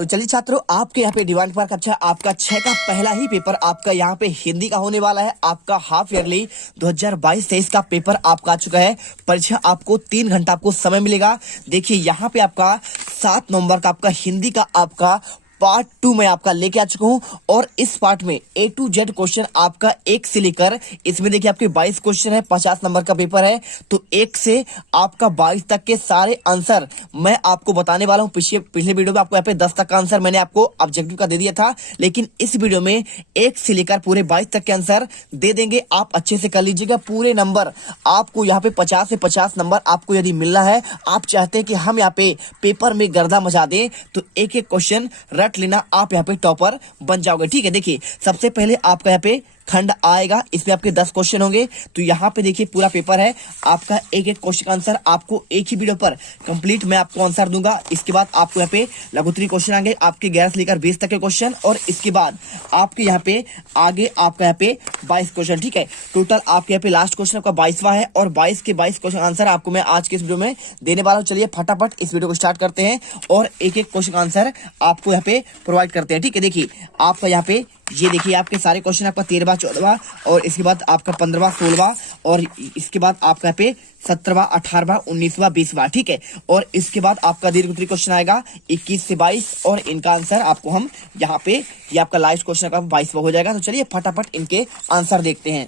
तो चलिए छात्रों, आपके यहाँ पे डिमांड पेपर कक्षा आपका 6 का पहला ही पेपर आपका यहाँ पे हिंदी का होने वाला है। आपका हाफ ईयरली 2022-23 का पेपर आपका आ चुका है। परीक्षा आपको 3 घंटा आपको समय मिलेगा। देखिए यहाँ पे आपका 7 नवंबर का आपका हिंदी का आपका पार्ट 2 में आपका लेके आ चुका हूं और इस पार्ट में A to Z क्वेश्चन आपका 1 से लेकर इसमें देखिए आपके 22 क्वेश्चन है, 50 नंबर का पेपर है। तो 1 से आपका 22 तक के सारे आंसर मैं आपको बताने वाला हूं। पिछले वीडियो में आपको यहाँ पे 10 तक का आंसर मैंने आपको ऑब्जेक्टिव का दे दिया था, लेकिन इस वीडियो में 1 से लेकर पूरे 22 तक के आंसर दे देंगे। आप अच्छे से कर लीजिएगा। पूरे नंबर आपको यहाँ पे 50 से 50 नंबर आपको यदि मिलना है, आप चाहते हैं कि हम यहाँ पे पेपर में गर्दा मचा दें, तो एक एक क्वेश्चन रट लेना, आप यहाँ पे टॉपर बन जाओगे। ठीक है, देखिए सबसे पहले आपका यहाँ पे खंड आएगा, इसमें आपके 10 क्वेश्चन होंगे। तो यहाँ पे देखिए पूरा पेपर है आपका, एक एक क्वेश्चन का आंसर आपको एक ही वीडियो पर कंप्लीट मैं आपको आंसर दूंगा। इसके बाद आपको यहाँ पे लघुत्तरी क्वेश्चन आएंगे आपके 11 से लेकर 20 तक के क्वेश्चन, और इसके बाद आपके यहाँ पे आगे आपका यहाँ पे 22 क्वेश्चन। ठीक है, टोटल आपके यहाँ पे लास्ट क्वेश्चन आपका 22वां है और 22 के 22 क्वेश्चन आंसर आपको मैं आज के इस वीडियो में देने वाला हूँ। चलिए फटाफट इस वीडियो को स्टार्ट करते हैं और एक एक क्वेश्चन का आंसर आपको यहाँ पे प्रोवाइड करते हैं। ठीक है, देखिए आपका यहाँ पे ये देखिए आपके सारे क्वेश्चन आपका 13वां 14वां और इसके बाद आपका 15वां 16वां और इसके बाद आपका यहाँ पे 17वां 18वां 19वां 20वां। ठीक है, और इसके बाद आपका दीर्घ उत्तरीय क्वेश्चन आएगा 21 से 22 और इनका आंसर आपको हम यहाँ पे ये आपका लास्ट क्वेश्चन का 22वां हो जाएगा। तो चलिए फटाफट इनके आंसर देखते हैं।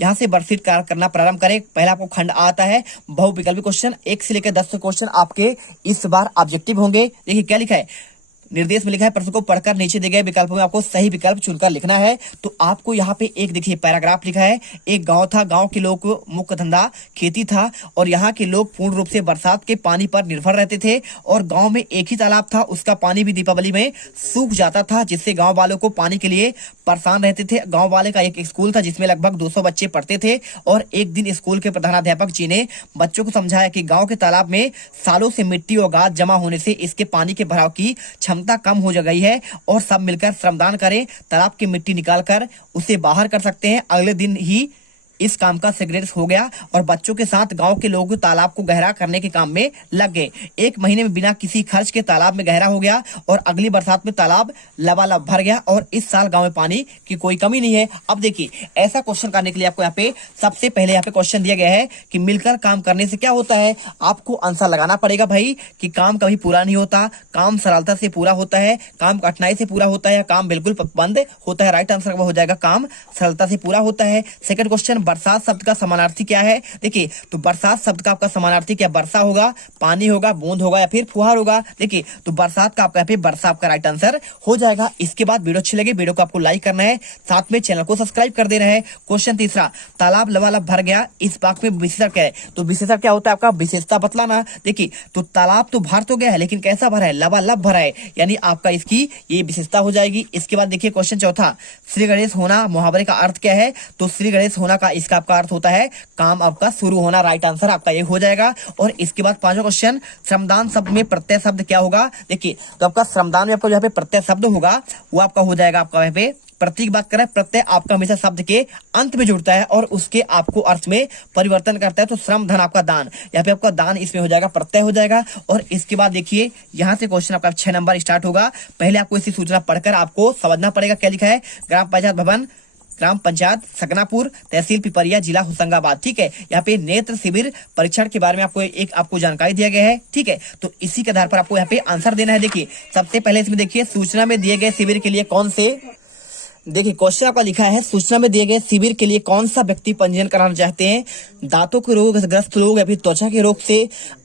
यहाँ से वर्कशीट तैयार करना प्रारंभ करें। पहला आपको खंड आता है बहुविकल्पी क्वेश्चन, 1 से लेकर 10 क्वेश्चन आपके इस बार ऑब्जेक्टिव होंगे। देखिए क्या लिखा है, निर्देश में लिखा है प्रश्न को पढ़कर नीचे दिए गए विकल्पों में आपको सही विकल्प चुनकर लिखना है। तो आपको यहाँ पे एक देखिए पैराग्राफ लिखा है, एक गांव था, गांव के लोग मुख्य धंधा खेती था और यहाँ के लोग पूर्ण रूप से बरसात के पानी पर निर्भर रहते थे और गांव में एक ही तालाब था, उसका पानी भी दीपावली में सूख जाता था, जिससे गाँव वालों को पानी के लिए परेशान रहते थे। गाँव वाले का एक स्कूल था जिसमें लगभग 200 बच्चे पढ़ते थे और एक दिन स्कूल के प्रधानाध्यापक जी ने बच्चों को समझाया कि गाँव के तालाब में सालों से मिट्टी और गाद जमा होने से इसके पानी के भराव की क्षमता कम हो गई है और सब मिलकर श्रमदान करें, तालाब की मिट्टी निकालकर उसे बाहर कर सकते हैं। अगले दिन ही इस काम का सिग्नेचर हो गया और बच्चों के साथ गांव के लोग तालाब को गहरा करने के काम में लग गए। 1 महीने में बिना किसी खर्च के तालाब में गहरा हो गया और अगली बरसात में तालाब लबालब भर गया और इस साल गांव में पानी की कोई कमी नहीं है। अब देखिए ऐसा क्वेश्चन करने के लिए आपको यहाँ पे सबसे पहले यहाँ पे क्वेश्चन दिया गया है कि मिलकर काम करने से क्या होता है। आपको आंसर लगाना पड़ेगा भाई कि काम कभी पूरा नहीं होता, काम सरलता से पूरा होता है, काम कठिनाई से पूरा होता है, काम बिल्कुल बंद होता है। राइट आंसर हो जाएगा काम सरलता से पूरा होता है। सेकंड क्वेश्चन, बरसात शब्द का समानार्थी क्या है। देखिए तो बरसात शब्द का आपका समानार्थी क्या, वर्षा होगा, पानी होगा, बूंद होगा या फिर फुहार होगा। देखिए तो बरसात का आपका यहाँ पे वर्षा आपका राइट आंसर हो जाएगा। इसके बाद वीडियो अच्छी लगे वीडियो को आपको लाइक करना है, साथ में चैनल को सब्सक्राइब कर देना है। क्वेश्चन तीसरा, तालाब लबालब भर गया, इस वाक्य में विशेषण क्या है। तो विशेषण क्या होता है आपका, विशेषता बतलाना। देखिए तो तालाब तो भर तो गया है लेकिन कैसा भरा है, लबालब भरा है, यानी आपका इसकी ये विशेषता हो जाएगी। इसके बाद देखिए क्वेश्चन चौथा, श्री गणेश होना मुहावरे का अर्थ क्या है। तो श्री गणेश होना का इसका आपका अर्थ होता है काम आपका शुरू होना। राइट आंसर आपका ये हो जाएगा। और इसके बाद पांचवा क्वेश्चन, श्रमदान शब्द में प्रत्यय शब्द क्या होगा। देखिए तो आपका श्रमदान में आपका यहाँ पे प्रत्यय शब्द होगा वो आपका हो जाएगा आपका यहाँ पे प्रतीक। बात करें प्रत्यय आपका हमेशा शब्द के अंत में जुड़ता है और उसके आपको अर्थ में परिवर्तन करता है। तो श्रम धन आपका दान, यहाँ पे आपका दान इसमें हो जाएगा प्रत्यय हो जाएगा। और इसके बाद देखिए यहाँ से क्वेश्चन आपका 6 नंबर स्टार्ट होगा। पहले आपको इसकी सूचना पढ़कर आपको समझना पड़ेगा क्या लिखा है। ग्राम पंचायत भवन, ग्राम पंचायत सकनापुर, तहसील पिपरिया, जिला होशंगाबाद। ठीक है, यहाँ पे नेत्र शिविर परीक्षण के बारे में आपको जानकारी दिया गया है। ठीक है, तो इसी के आधार पर आपको यहाँ पे आंसर देना है। देखिए सबसे पहले इसमें देखिए सूचना में दिए गए शिविर के लिए कौन से, देखिए क्वेश्चन आपका लिखा है सूचना में दिए गए शिविर के लिए कौन सा व्यक्ति पंजीयन कराना चाहते हैं। दांतों के रोग ग्रस्त लोग या फिर त्वचा के रोग से,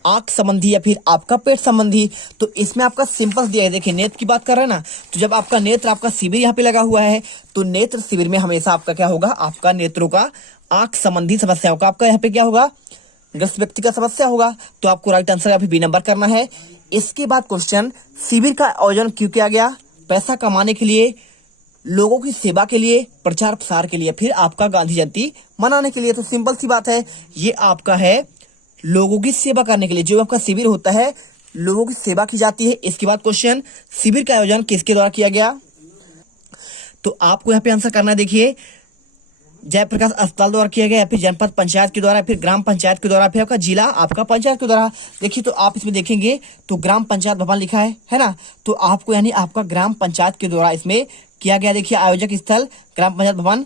आंख संबंधी या फिर आपका पेट संबंधी। तो इसमें आपका सिंपल दिया है। देखिए नेत्र की बात कर रहे हैं ना, तो जब आपका नेत्र आपका शिविर यहाँ पे लगा हुआ है तो नेत्र शिविर में हमेशा आपका क्या होगा, आपका नेत्रों का आंख संबंधी समस्याओं का आपका यहाँ पे क्या होगा, ग्रस्त व्यक्ति का समस्या होगा। तो आपको राइट आंसर यहाँ पे बी नंबर करना है। इसके बाद क्वेश्चन, शिविर का आयोजन क्यों किया गया। पैसा कमाने के लिए, लोगों की सेवा के लिए, प्रचार प्रसार के लिए, फिर आपका गांधी जयंती मनाने के लिए। तो सिंपल सी बात है, ये आपका है लोगों की सेवा करने के लिए। जो आपका शिविर होता है लोगों की सेवा की जाती है। इसके बाद क्वेश्चन, शिविर का आयोजन किसके द्वारा किया गया। तो आपको यहाँ पे आंसर करना है। देखिए जयप्रकाश अस्पताल द्वारा किया गया, या फिर जनपद पंचायत के द्वारा, या फिर ग्राम पंचायत के द्वारा, फिर आपका जिला आपका पंचायत के द्वारा। देखिए तो आप इसमें देखेंगे तो ग्राम पंचायत भवन लिखा है ना, तो आपको यानी आपका ग्राम पंचायत के द्वारा इसमें किया गया। देखिए आयोजक स्थल ग्राम पंचायत भवन,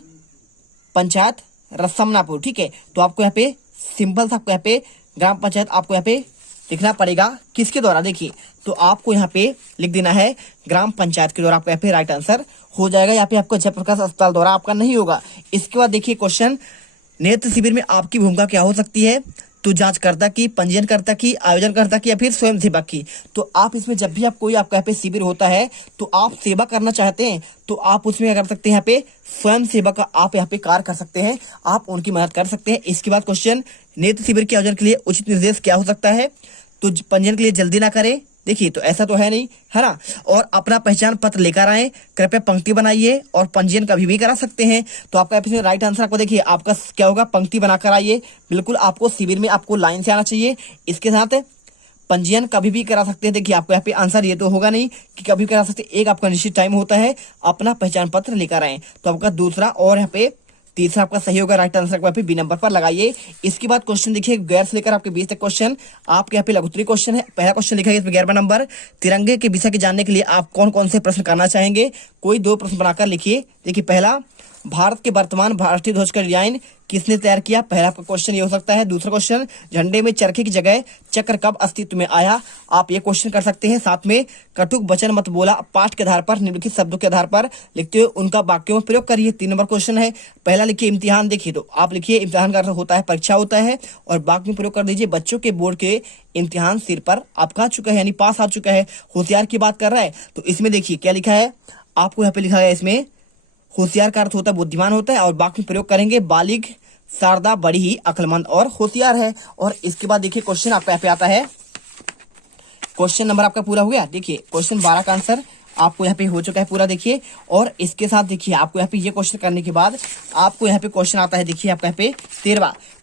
पंचायत रसमनापुर, ठीक है। तो आपको यहाँ पे सिंपल सा आपको यहाँ पे ग्राम पंचायत आपको यहाँ पे लिखना पड़ेगा, किसके द्वारा, देखिए तो आपको यहाँ पे लिख देना है ग्राम पंचायत के द्वारा, आपको यहाँ पे राइट आंसर हो जाएगा। यहाँ पे आपको जयप्रकाश अस्पताल द्वारा आपका नहीं होगा। इसके बाद देखिए क्वेश्चन, नेत्र शिविर में आपकी भूमिका क्या हो सकती है, तो जांचकर्ता की, पंजीयनकर्ता की, आयोजनकर्ता की, या फिर स्वयंसेवक की। तो आप इसमें जब भी आप कोई आपका यहाँ पे शिविर होता है तो आप सेवा करना चाहते हैं तो आप उसमें क्या कर सकते हैं, यहाँ पे स्वयंसेवक का आप यहाँ पे कार्य कर सकते हैं, आप उनकी मदद कर सकते हैं। इसके बाद क्वेश्चन, नेत्र शिविर के आयोजन के लिए उचित निर्देश क्या हो सकता है, तो पंजीयन के लिए जल्दी ना करें, देखिए तो ऐसा तो है नहीं, है ना। और अपना पहचान पत्र लेकर आए, कृपया पंक्ति बनाइए, और पंजीयन कभी भी करा सकते हैं। तो आपका इसमें राइट आंसर आपको देखिए आपका क्या होगा, पंक्ति बनाकर आइए। बिल्कुल आपको शिविर में आपको लाइन से आना चाहिए। इसके साथ पंजीयन कभी भी करा सकते हैं। देखिए आपको यहाँ पे आंसर ये तो होगा नहीं कि कभी करा सकते, एक आपका निश्चित टाइम होता है, अपना पहचान पत्र लेकर आए। तो आपका दूसरा और यहाँ पे तीसरा आपका सही होगा, राइट आंसर को बी नंबर पर लगाइए। इसके बाद क्वेश्चन देखिए, गैर से लेकर आपके 20 तक क्वेश्चन आपके यहाँ पे लघुत्तरीय क्वेश्चन है। पहला क्वेश्चन लिखा है इसमें 11वां नंबर, तिरंगे के विषय के जानने के लिए आप कौन कौन से प्रश्न करना चाहेंगे, कोई 2 प्रश्न बनाकर लिखिए। देखिए पहला, भारत के वर्तमान भारतीय ध्वज का डिजाइन किसने तैयार किया, पहला आपका क्वेश्चन ये हो सकता है। दूसरा क्वेश्चन, झंडे में चरखे की जगह चक्र कब अस्तित्व में आया, आप ये क्वेश्चन कर सकते हैं। साथ में कटुक वचन मत बोला, पाठ के आधार पर निम्नलिखित शब्दों के आधार पर लिखते हुए उनका वाक्यों में प्रयोग करिए। 3 नंबर क्वेश्चन है, पहला लिखिए इम्तिहान, देखिए तो आप लिखिए इम्तिहान का अर्थ होता है परीक्षा होता है, और वाक्य में प्रयोग कर दीजिए बच्चों के बोर्ड के इम्तिहान सिर पर आपका आ चुका है, यानी पास आ चुका है। होशियार की बात कर रहा है तो इसमें देखिए क्या लिखा है, आपको यहाँ पे लिखा है इसमें होशियार का अर्थ होता है बुद्धिमान होता है, और वाक्य में प्रयोग करेंगे बालिग शारदा बड़ी ही अक्लमंद और होशियार है। और इसके बाद देखिए क्वेश्चन आपका यहाँ पे आता है, क्वेश्चन नंबर आपका पूरा हो गया। देखिए क्वेश्चन 12 का आंसर आपको यहाँ पे हो चुका है पूरा, देखिए। और इसके साथ देखिए आपको यहाँ पे ये क्वेश्चन करने के बाद आपको यहाँ पे क्वेश्चन आता है, देखिए आपका यहाँ पे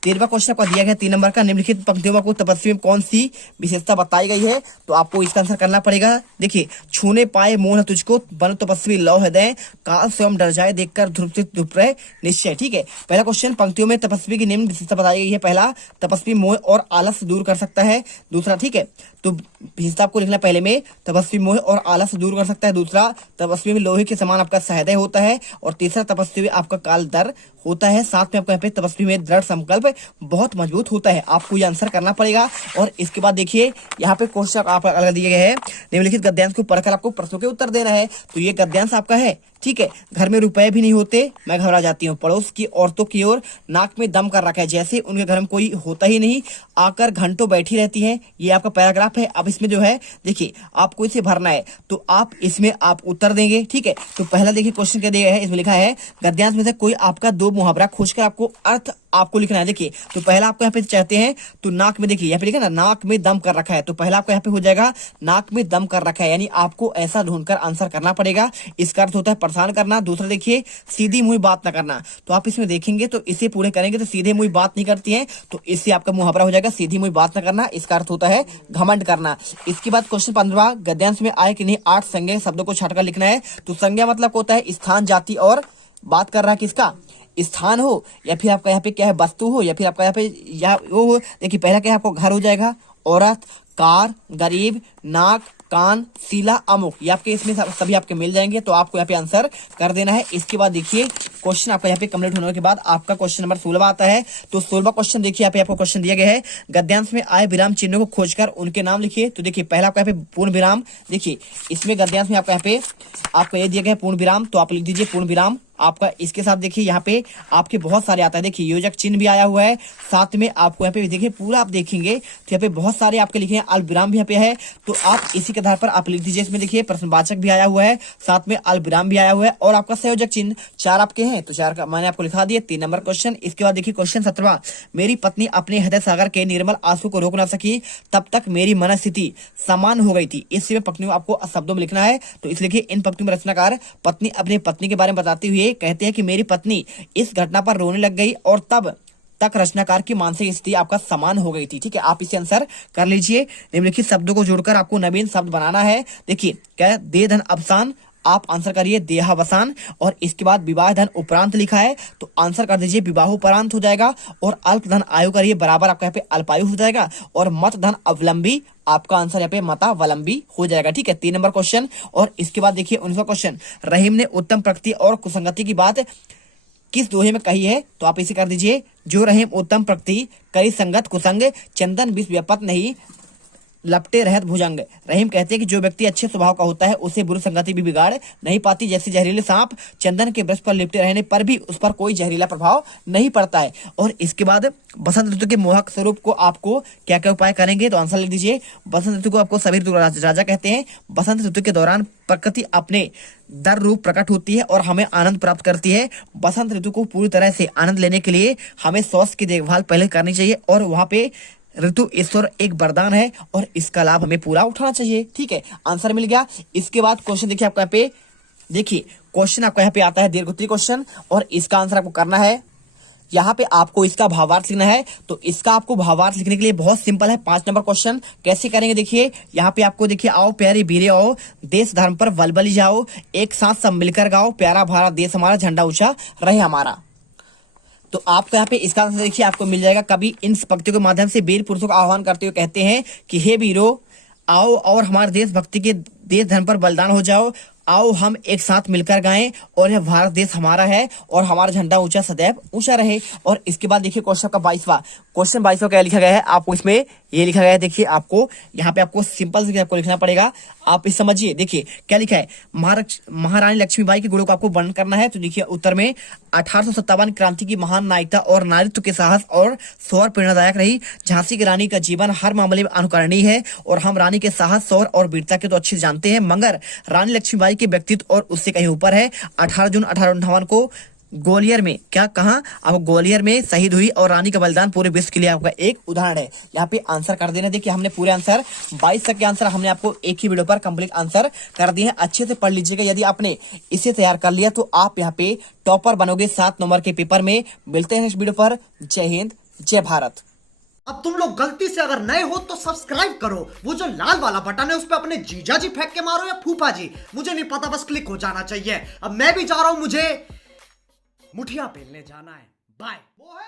13वां क्वेश्चन आपका दिया गया 3 नंबर का, निम्नलिखित पंक्तियों में आपको तपस्वी में कौन सी विशेषता बताई गई है, तो आपको इसका आंसर करना पड़ेगा। देखिए, छूने पाए मोह तुझको, बन तपस्वी लौ हृदय, काल स्वयं डर जाए देखकर ध्रुव रहे निश्चय, ठीक है। पहला क्वेश्चन, पंक्तियों में तपस्वी की निम्न विशेषता बताई गई है। पहला, तपस्वी मोह और आलस दूर कर सकता है। दूसरा, ठीक है, तो विशेषता आपको लिखना पहले में, तपस्वी मोह और आलस दूर कर सकता है। दूसरा, तपस्वी में लोहे के समान आपका सहृदय होता है। और तीसरा, तपस्वी में आपका काल डर होता है। साथ में आपको यहाँ पे तपस्वी में दृढ़ संकल्प बहुत मजबूत होता है। आपको ये आंसर करना पड़ेगा। और इसके बाद देखिए यहाँ पे क्वेश्चन आप अलग दिए गए हैं, निम्नलिखित गद्यांश को पढ़कर आपको प्रश्नों के उत्तर देना है। तो ये गद्यांश आपका है, ठीक है। घर में रुपए भी नहीं होते, मैं घबरा जाती हूँ, पड़ोस की औरतों की ओर नाक में दम कर रखा है, जैसे उनके घर में कोई होता ही नहीं, आकर घंटों बैठी रहती हैं। ये आपका पैराग्राफ है। अब इसमें जो है देखिए आपको इसे भरना है, तो आप इसमें आप उत्तर देंगे, ठीक है। तो पहला देखिए क्वेश्चन क्या दिया है, इसमें लिखा है गद्यांश में से कोई आपका 2 मुहावरा खोजकर आपको अर्थ आपको लिखना है। देखिए, तो पहला आपको यहाँ पे चाहते हैं, तो नाक में, देखिए यहाँ पे लिखा ना नाक में दम कर रखा है, तो पहला आपको यहाँ पे हो जाएगा नाक में दम कर रखा है, यानी आपको ऐसा ढूंढकर आंसर करना पड़ेगा। इसका अर्थ होता है परेशान करना। दूसरा देखिए, सीधी मुंह बात ना करना, तो आप इसमें देखेंगे तो इसे पूरे करेंगे तो सीधे मुंह बात नहीं करती है, तो इससे आपका मुहावरा हो जाएगा सीधी मुंह बात ना करना। इसका अर्थ होता है घमंड करना। इसके बाद क्वेश्चन 15, गद्यांश में आए कि नहीं 8 संज्ञा शब्दों को छाटकर लिखना है। तो संज्ञा मतलब होता है स्थान, जाति, और बात कर रहा है किसका, स्थान हो, या फिर आपका यहाँ पे क्या है वस्तु हो, या फिर आपका यहाँ पे या वो हो। देखिए पहला क्या है, आपको घर हो जाएगा, औरत, कार, गरीब, नाक, कान, सीला, अमुक, ये आपके इसमें सभी आपके मिल जाएंगे। तो आपको यहाँ पे आंसर कर देना है। इसके बाद देखिए क्वेश्चन आपका यहाँ पे कंप्लीट होने के बाद आपका क्वेश्चन नंबर 16 आता है। तो 16वां क्वेश्चन देखिए यहाँ पे आपको क्वेश्चन दिया गया है, गद्यांश में आए विराम चिन्हों को खोजकर उनके नाम लिखिए। तो देखिए पहला आपका यहाँ पे पूर्ण विराम, देखिए इसमें गद्यांश में आपका यहाँ पे आपका ये दिया गया है पूर्ण विराम, तो आप लिख दीजिए पूर्ण विराम आपका। इसके साथ देखिए यहाँ पे आपके बहुत सारे आता है, देखिए योजक चिन्ह भी आया हुआ है। साथ में आपको यहाँ पे देखिए पूरा आप देखेंगे तो यहाँ पे बहुत सारे आपके लिखे हैं, अल्पविराम भी यहाँ पे है, तो आप इसी के आधार पर आप लिख दीजिए। इसमें देखिए प्रश्नवाचक भी आया हुआ है, साथ में अल्पविराम भी आया हुआ है, और आपका संयोजक चिन्ह 4 आपके हैं, तो 4 का मैंने आपको लिखा दिया। 3 नंबर क्वेश्चन। इसके बाद देखिए क्वेश्चन 17, मेरी पत्नी अपने हृदय सागर के निर्मल आंसू को रोक ना सकी, तब तक मेरी मन स्थिति समान हो गई थी। इस पंक्तियों आपको शब्दों में लिखना है। तो इसलिए इन पंक्तियों में रचनाकार पत्नी अपनी पत्नी के बारे में बताते हुए कहते हैं कि मेरी पत्नी इस घटना पर रोने लग गई और तब तक रचनाकार की मानसिक स्थिति आपका समान हो गई थी, ठीक है। आप इसे आंसर कर लीजिए। निम्नलिखित शब्दों को जोड़कर आपको नवीन शब्द बनाना है। देखिए क्या है, दे धन अवसान, आप आंसर करिए देहावसान, और इसके बाद विवाह धन उपरांत लिखा है तो आंसर कर दीजिए विवाहोपरांत हो जाएगा। और अल्प धन आयु करिए बराबर आपका यहाँ पे अल्पायु हो जाएगा। और मत धन अवलंबी, आपका आंसर यहाँ पे मतावलंबी हो जाएगा। ठीक है, 3 नंबर क्वेश्चन। और इसके बाद देखिए 19वां क्वेश्चन, रहीम ने उत्तम प्रकृति और कुसंगति की बात किस दोहे में कही है, तो आप इसे कर दीजिए जो रहीम उत्तम प्रकृति करी संगत कुसंग चंदन विष व्यपत नहीं लपटे रहत भुजंग। रहीम कहते हैं कि जो व्यक्ति अच्छे स्वभाव का होता है उसे बुरी संगति भी बिगाड़ नहीं पाती, जैसे जहरीले सांप चंदन के वृक्ष पर लिपटे रहने पर भी उस पर कोई जहरीला प्रभाव नहीं पड़ता है। और इसके बाद बसंत ऋतु के मोहक स्वरूप को आपको क्या क्या उपाय करेंगे, तो आंसर लिख दीजिए। बसंत ऋतु को आपको सभी ऋतु राजा कहते हैं। बसंत ऋतु के दौरान प्रकृति अपने दर रूप प्रकट होती है और हमें आनंद प्राप्त करती है। बसंत ऋतु को पूरी तरह से आनंद लेने के लिए हमें स्वास्थ्य की देखभाल पहले करनी चाहिए, और वहां पे ऋतु ईश्वर एक वरदान है और इसका लाभ हमें पूरा उठाना चाहिए। ठीक है, आंसर मिल गया। इसके बाद क्वेश्चन देखिए आपका यहाँ पे, देखिए क्वेश्चन आपका यहाँ पे आता है दीर्घोत्तरी क्वेश्चन, और इसका आंसर आपको करना है। यहाँ पे आपको इसका भावार्थ लिखना है, तो इसका आपको भावार्थ लिखने के लिए बहुत सिंपल है। 5 नंबर क्वेश्चन कैसे करेंगे, देखिए यहाँ पे आपको देखिए, आओ प्यारे वीरे आओ, देश धर्म पर बलबली जाओ, एक साथ सब मिलकर गाओ, प्यारा भारत देश हमारा, झंडा ऊंचा रहे हमारा। तो आपको यहाँ पे इसका आंसर देखिए आपको मिल जाएगा। कभी इन पंक्तियों के माध्यम से वीर पुरुषों का आह्वान करते हुए कहते हैं कि हे वीरों आओ और हमारे देशभक्ति के देश धर्म पर बलिदान हो जाओ, आओ हम एक साथ मिलकर गाएं, और यह भारत देश हमारा है और हमारा झंडा ऊंचा सदैव ऊंचा रहे। और इसके बाद देखिए क्वेश्चन का 22वां क्वेश्चन, 22वां क्या लिखा गया है आपको, इसमें ये लिखा गया है, देखिए आपको यहाँ पे आपको सिंपल से आपको लिखना पड़ेगा। आप इस समझिए, देखिए क्या लिखा है, महारानी लक्ष्मीबाई के गुणों को आपको वर्णन करना है। तो देखिए उत्तर में 1857 क्रांति की महान नायिका और नारित्व के साहस और शौर्य प्रेरणादायक रही। झांसी की रानी का जीवन हर मामले में अनुकरणीय है, और हम रानी के साहस शौर्य और वीरता के तो अच्छे से जानते हैं, मगर रानी लक्ष्मीबाई के व्यक्तित्व और उससे कहीं ऊपर है। 18 जून 1858 को ग्वालियर में क्या कहा, अब ग्वालियर में शहीद हुई, और रानी का बलिदान पूरे विश्व के लिए आपका एक उदाहरण है। यहाँ पे आंसर कर देना। देखिए हमने पूरे आंसर 22 तक के आंसर हमने आपको एक ही वीडियो पर कंप्लीट आंसर कर दिए हैं। अच्छे से पढ़ लीजिएगा, यदि आपने इसे तैयार कर लिया तो आप यहाँ पे टॉपर बनोगे 7 नंबर के पेपर में। मिलते हैं इस वीडियो पर। जय हिंद, जय भारत। अब तुम लोग गलती से अगर नए हो तो सब्सक्राइब करो, वो जो लाल वाला बटन है उस पर अपने जीजा जी फेंक के मारो या फूफा जी, मुझे नहीं पता, बस क्लिक हो जाना चाहिए। अब मैं भी जा रहा हूं, मुझे मुठिया पेलने जाना है। बाय। वो है